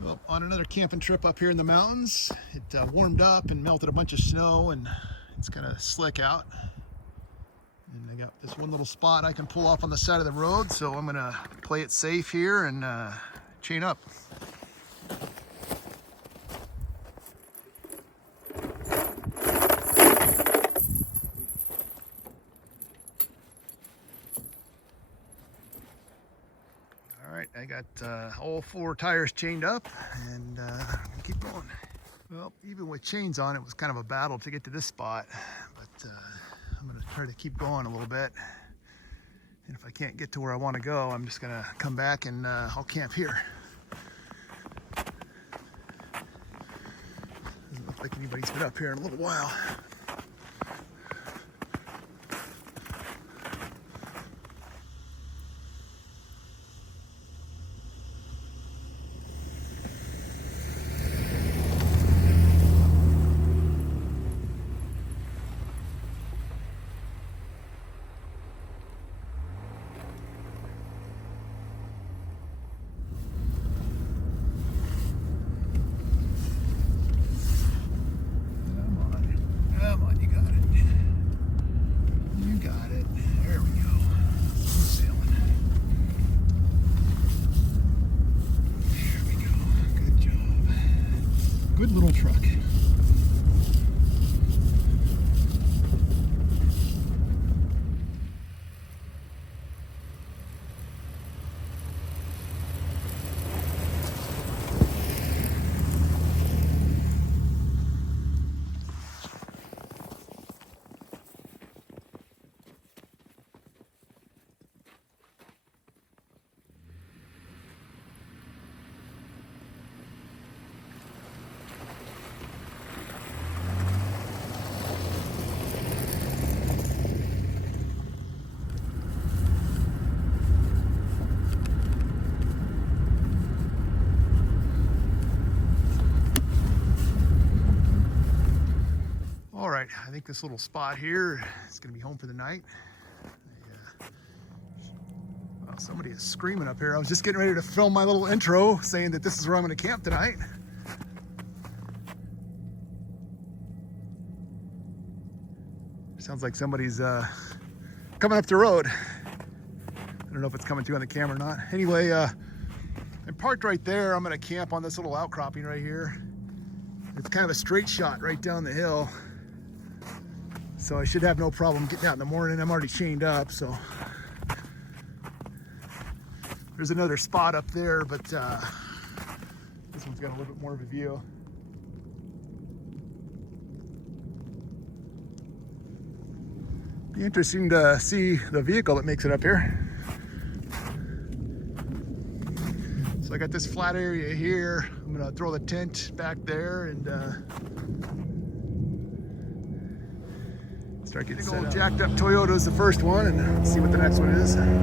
Well, on another camping trip up here in the mountains, it warmed up and melted a bunch of snow, and it's kind of slick out. And I got this one little spot I can pull off on the side of the road, so I'm gonna play it safe here and chain up. All right, I got all 4 tires chained up, and keep going. Well, even with chains on, it was kind of a battle to get to this spot, but I'm gonna try to keep going a little bit. And if I can't get to where I want to go, I'm just gonna come back and I'll camp here. Doesn't look like anybody's been up here in a little while. Come on, you got it. You got it. There we go. Smooth sailing. There we go. Good job. Good little truck. All right, I think this little spot here is going to be home for the night. Well, somebody is screaming up here. I was just getting ready to film my little intro saying that this is where I'm going to camp tonight. Sounds like somebody's coming up the road. I don't know if it's coming through on the camera or not. Anyway, I'm parked right there. I'm going to camp on this little outcropping right here. It's kind of a straight shot right down the hill. So I should have no problem getting out in the morning. I'm already chained up, so. There's another spot up there, but this one's got a little bit more of a view. Be interesting to see the vehicle that makes it up here. So I got this flat area here. I'm gonna throw the tent back there and start getting set up. Jacked up Toyota is the first one, and see what the next one is. Another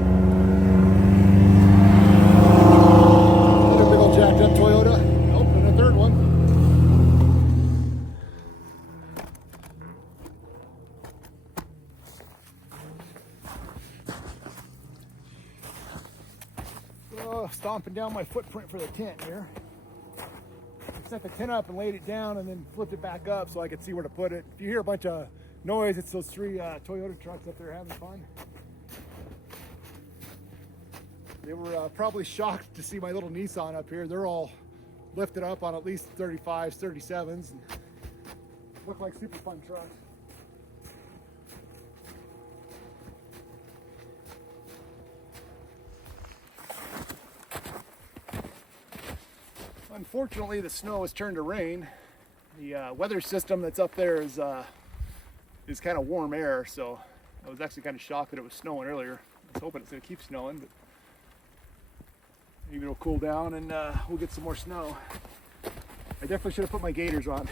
big old jacked up Toyota. Nope, and a third one. Oh, stomping down my footprint for the tent here. I set the tent up and laid it down and then flipped it back up so I could see where to put it. If you hear a bunch of noise, it's those 3 Toyota trucks up there having fun. They were probably shocked to see my little Nissan up here. They're all lifted up on at least 35s, 37s, and look like super fun trucks. Unfortunately, the snow has turned to rain. The weather system that's up there is kind of warm air, so I was actually kind of shocked that it was snowing earlier. I was hoping it's going to keep snowing, but maybe it'll cool down and we'll get some more snow. I definitely should have put my gaiters on.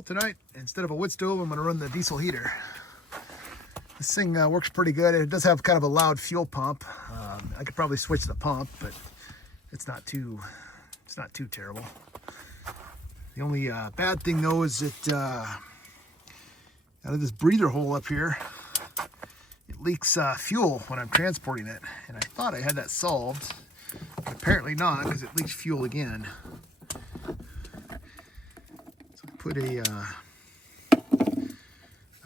Well, tonight, instead of a wood stove, I'm going to run the diesel heater. This thing works pretty good. It does have kind of a loud fuel pump. I could probably switch the pump, but it's not too terrible. The only bad thing though is that out of this breather hole up here, it leaks fuel when I'm transporting it. And I thought I had that solved, but apparently not, because it leaks fuel again. So I put a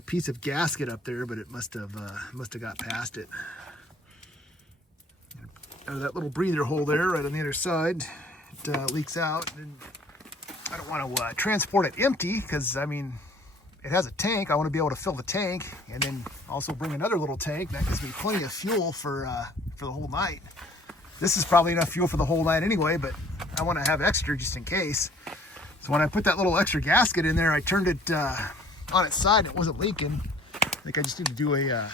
piece of gasket up there, but it must have got past it. Out of that little breather hole there, right on the other side, it leaks out. And I don't want to transport it empty, because I mean, it has a tank. I want to be able to fill the tank, and then also bring another little tank. That gives me plenty of fuel for the whole night. This is probably enough fuel for the whole night anyway, but I want to have extra just in case. So when I put that little extra gasket in there, I turned it on its side. It wasn't leaking. I think I just need to do a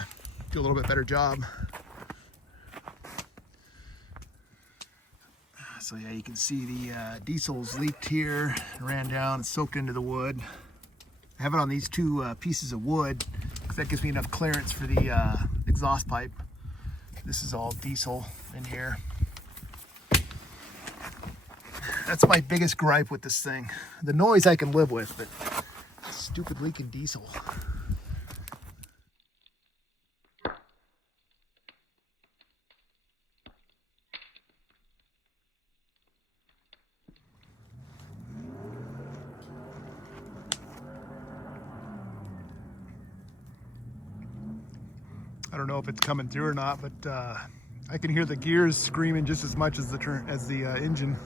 little bit better job. So yeah, you can see the diesel's leaked here, ran down, and soaked into the wood. I have it on these two pieces of wood because that gives me enough clearance for the exhaust pipe. This is all diesel in here. That's my biggest gripe with this thing. The noise I can live with, but stupid leaking diesel. I don't know if it's coming through or not, but I can hear the gears screaming just as much as the engine.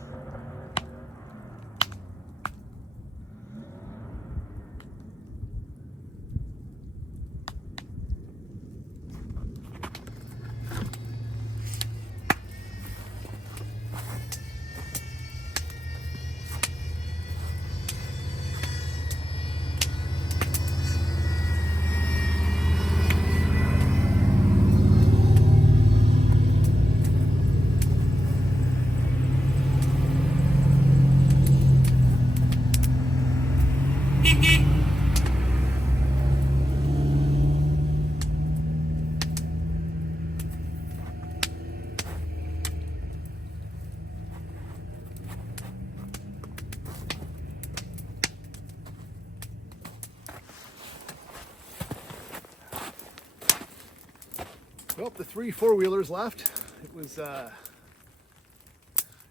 Well, the 3 4-wheelers left. It was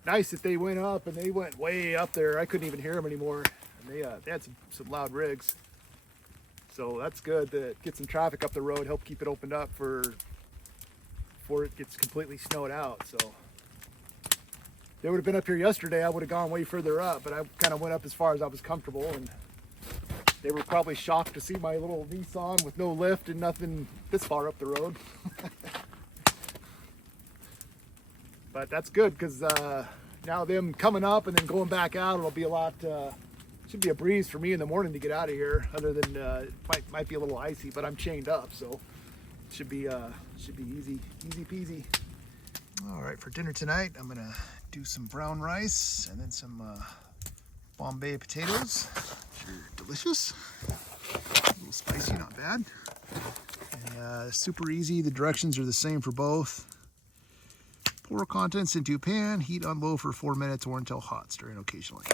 nice that they went up, and they went way up there. I couldn't even hear them anymore. And they had some loud rigs. So that's good to get some traffic up the road, help keep it opened up before it gets completely snowed out. So if they would have been up here yesterday, I would have gone way further up, but I kind of went up as far as I was comfortable, and they were probably shocked to see my little Nissan with no lift and nothing this far up the road. But that's good, because now them coming up and then going back out, it'll be a lot, should be a breeze for me in the morning to get out of here, other than it might be a little icy, but I'm chained up, so it should be easy peasy. All right, for dinner tonight, I'm gonna do some brown rice and then some Bombay potatoes, which are delicious. A little spicy, not bad. And super easy. The directions are the same for both. Pour contents into a pan, heat on low for 4 minutes or until hot, stirring occasionally.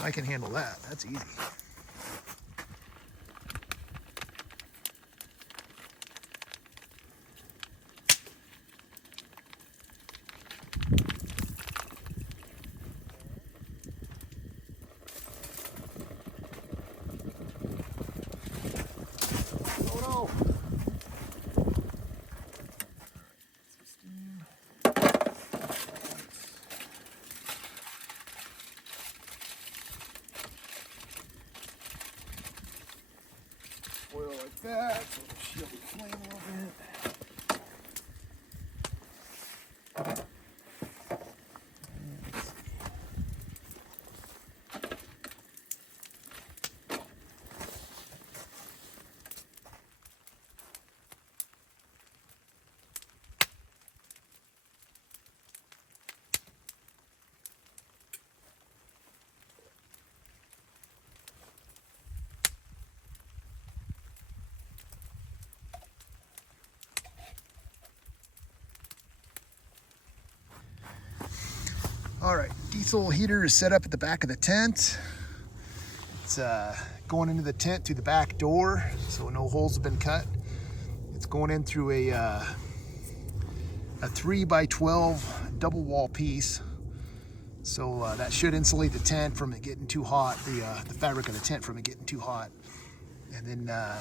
I can handle that. That's easy. Oil like that, so it'll shield the flame a little bit. diesel heater is set up at the back of the tent. It's going into the tent through the back door, so no holes have been cut. It's going in through a 3x12 double wall piece. So that should insulate the tent from it getting too hot, the fabric of the tent from it getting too hot. And then I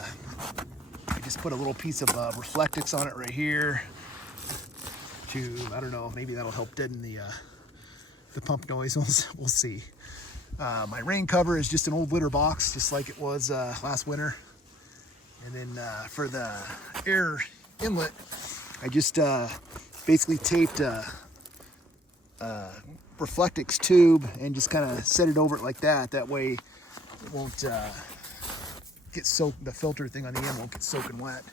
just put a little piece of Reflectix on it right here to, I don't know, maybe that'll help deaden the pump noise. We'll see. My rain cover is just an old litter box, just like it was last winter. And then for the air inlet, I just basically taped a Reflectix tube and just kind of set it over it like that. That way it won't get soaked, the filter thing on the end won't get soaking wet.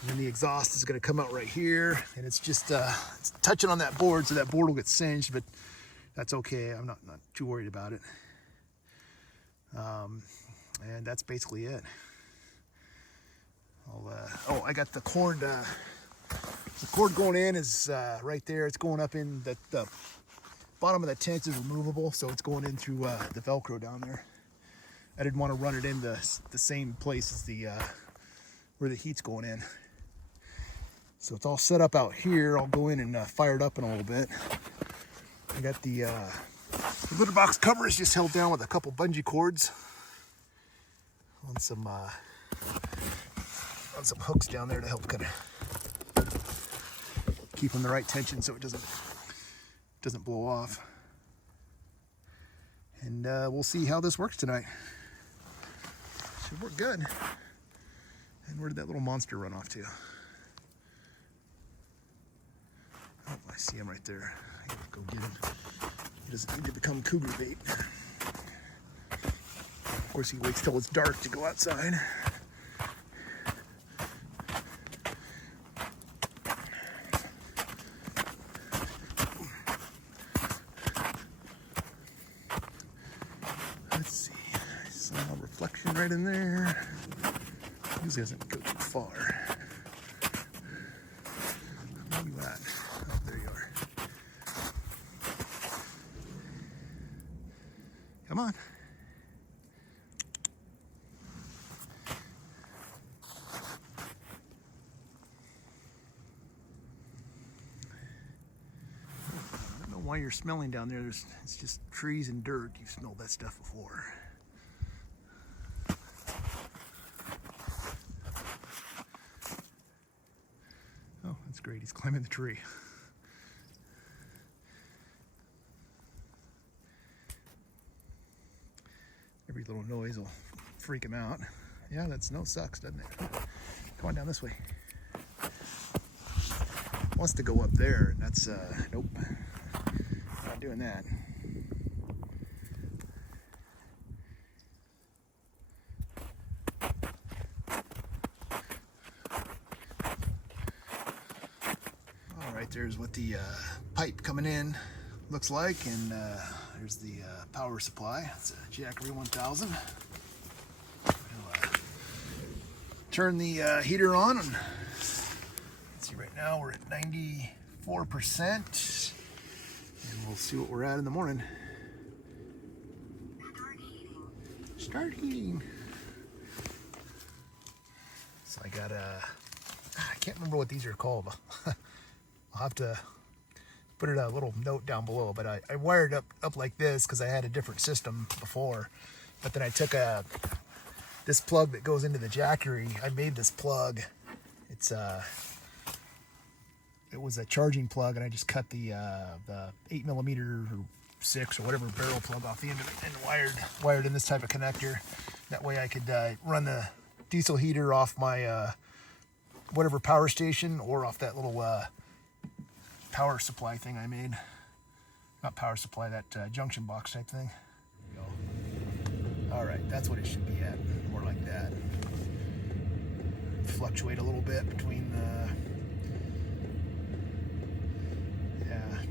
And then the exhaust is going to come out right here, and it's just it's touching on that board, so that board will get singed, but that's okay. I'm not too worried about it. And that's basically it. Oh, I got the cord. The cord going in is right there. It's going up in the bottom of the tent is removable, so it's going in through the Velcro down there. I didn't want to run it in the same place as where the heat's going in. So it's all set up out here. I'll go in and fire it up in a little bit. I got the litter box cover is just held down with a couple bungee cords on some hooks down there to help kind of keep them the right tension so it doesn't blow off. And we'll see how this works tonight. Should work good. And where did that little monster run off to? Oh, I see him right there. I gotta go get him. He doesn't need to become cougar bait. Of course, he waits till it's dark to go outside. Let's see. I saw a reflection right in there. Usually doesn't go too far. Look at that. Oh, there you are. Come on. I don't know why you're smelling down there. It's just trees and dirt. You've smelled that stuff before. Oh, that's great. He's climbing the tree. Every little noise will freak him out. Yeah, that snow sucks, doesn't it? Come on down this way. Wants to go up there, and that's, nope. Not doing that. All right, there's what the pipe coming in looks like, and there's the power supply. It's a Jackery 1000. Turn the heater on, and let's see, right now we're at 94%, and we'll see what we're at in the morning. Start heating. So I got I can't remember what these are called. I'll have to put a little note down below, but I wired up like this because I had a different system before. But then I took this plug that goes into the Jackery. I made this plug. It was a charging plug, and I just cut the 8mm or 6 or whatever barrel plug off the end of it and wired in this type of connector. That way I could run the diesel heater off my whatever power station, or off that little power supply thing I made. Not power supply, that junction box type thing. There you go. All right, that's what it should be at, more like that. Fluctuate a little bit between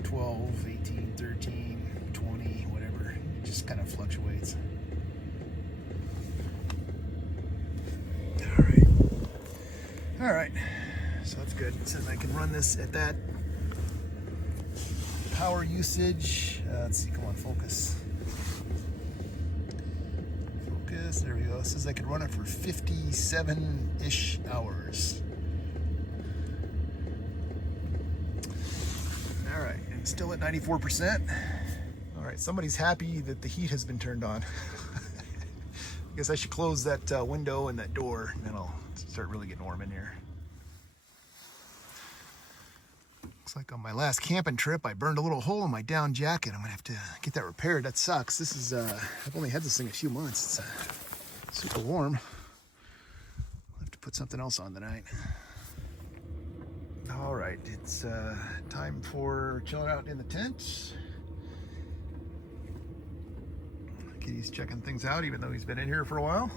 12, 18, 13, 20, whatever. It just kind of fluctuates. All right, so that's good. So I can run this at that power usage. Let's see, come on, focus. Focus, there we go. It says I could run it for 57-ish hours. All right, and it's still at 94%. All right, somebody's happy that the heat has been turned on. I guess I should close that window and that door, and then I'll start really getting warm in here. Looks like on my last camping trip, I burned a little hole in my down jacket. I'm gonna have to get that repaired. That sucks. This is, I've only had this thing a few months. It's super warm. I'll have to put something else on tonight. All right, it's time for chilling out in the tent. Kitty's checking things out, even though he's been in here for a while.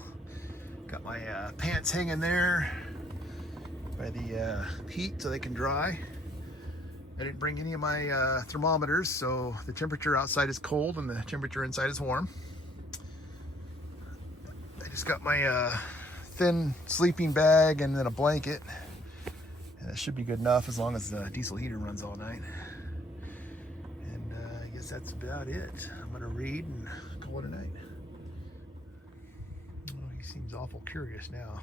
Got my pants hanging there by the heat so they can dry. I didn't bring any of my thermometers, so the temperature outside is cold and the temperature inside is warm. I just got my thin sleeping bag and then a blanket. And that should be good enough as long as the diesel heater runs all night. And I guess that's about it. I'm gonna read and call it a night. Oh, he seems awful curious now.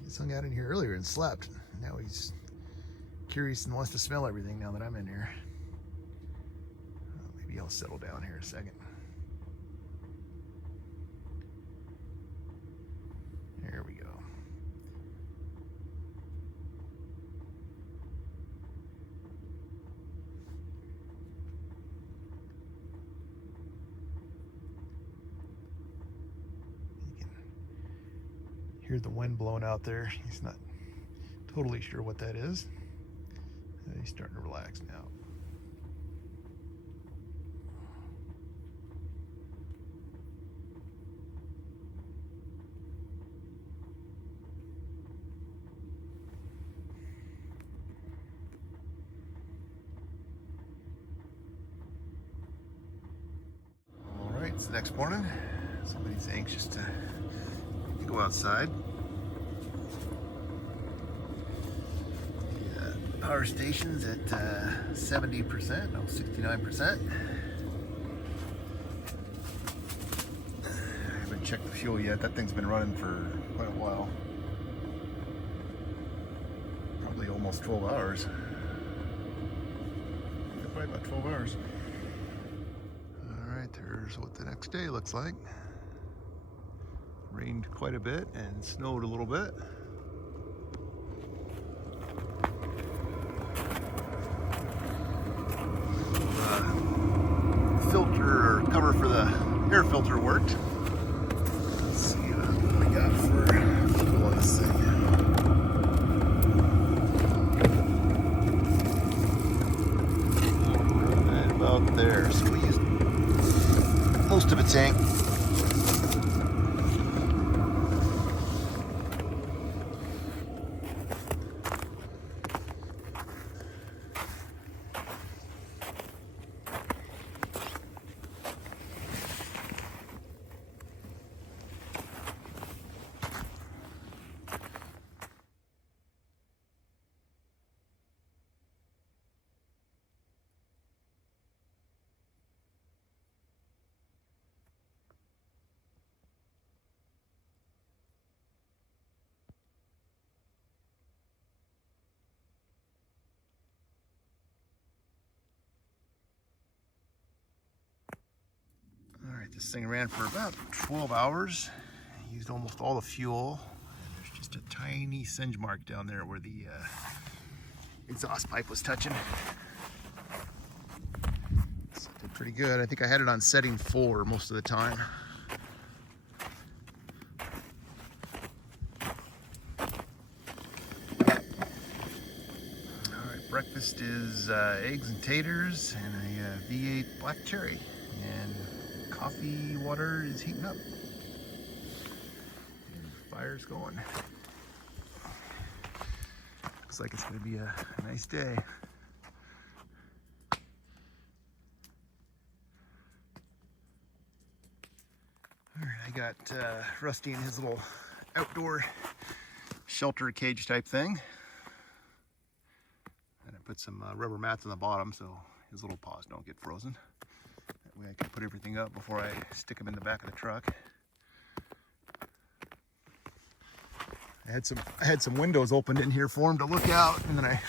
He just hung out in here earlier and slept. Now he's curious and wants to smell everything now that I'm in here. Maybe I'll settle down here a second. There we go. You can hear the wind blowing out there. He's not totally sure what that is. He's starting to relax now. All right, it's the next morning. Somebody's anxious to go outside. Power station's at 70%, no, 69%. I haven't checked the fuel yet. That thing's been running for quite a while. Probably almost 12 hours. Yeah, probably about 12 hours. All right, there's what the next day looks like. Rained quite a bit and snowed a little bit. Filter or cover for the air filter worked. Let's see what we got for fuel on this thing. Right about there. So we used most of a tank. This thing ran for about 12 hours. Used almost all the fuel. And there's just a tiny singe mark down there where the exhaust pipe was touching. So it did pretty good. I think I had it on setting 4 most of the time. All right, breakfast is eggs and taters and a V8 black cherry. And coffee water is heating up. And the fire's going. Looks like it's going to be a nice day. All right, I got Rusty in his little outdoor shelter cage type thing. And I put some rubber mats on the bottom so his little paws don't get frozen. That way I can put everything up before I stick him in the back of the truck. I had some windows opened in here for him to look out, and then I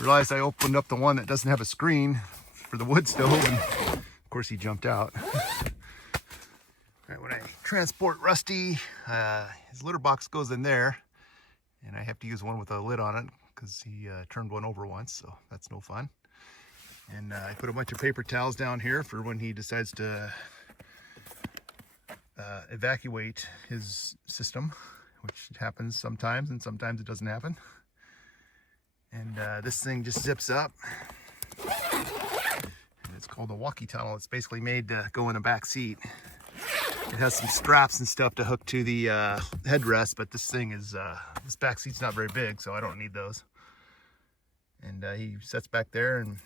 realized I opened up the one that doesn't have a screen for the wood stove, and of course he jumped out. All right, when I transport Rusty, his litter box goes in there, and I have to use one with a lid on it because he turned one over once, so that's no fun. And I put a bunch of paper towels down here for when he decides to evacuate his system, which happens sometimes, and sometimes it doesn't happen. And this thing just zips up. And it's called a walkie tunnel. It's basically made to go in a back seat. It has some straps and stuff to hook to the headrest, but this thing is, this back seat's not very big, so I don't need those. And he sits back there and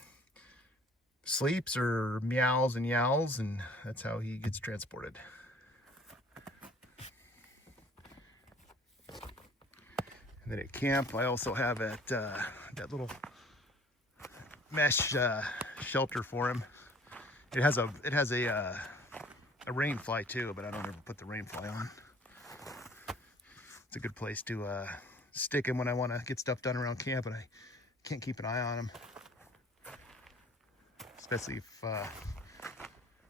sleeps or meows and yowls, and that's how he gets transported. And then at camp, I also have that little mesh shelter for him. It has a rain fly too, but I don't ever put the rain fly on. It's a good place to stick him when I want to get stuff done around camp and I can't keep an eye on him. Especially if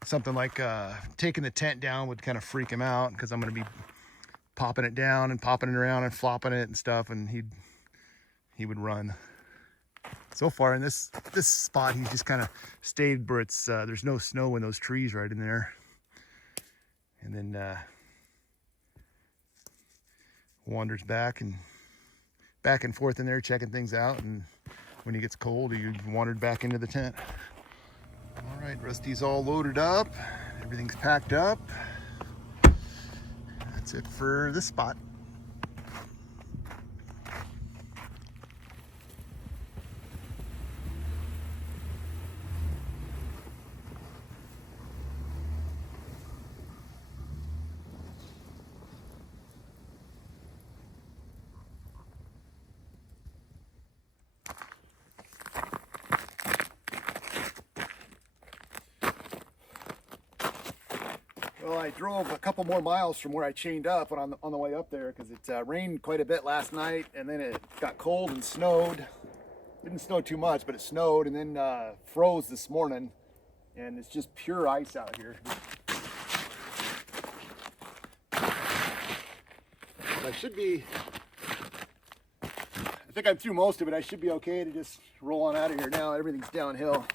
something like taking the tent down would kind of freak him out, because I'm going to be popping it down and popping it around and flopping it and stuff, and he would run. So far in this spot, he's just kind of stayed where it's there's no snow in those trees right in there, and then wanders back and forth in there checking things out, and when he gets cold, he wandered back into the tent. All right, Rusty's all loaded up, everything's packed up. That's it for this spot. Well, I drove a couple more miles from where I chained up on the way up there, because it rained quite a bit last night, and then it got cold and snowed. Didn't snow too much, but it snowed, and then froze this morning, and it's just pure ice out here. I think I'm through most of it. I should be okay to just roll on out of here now. Everything's downhill.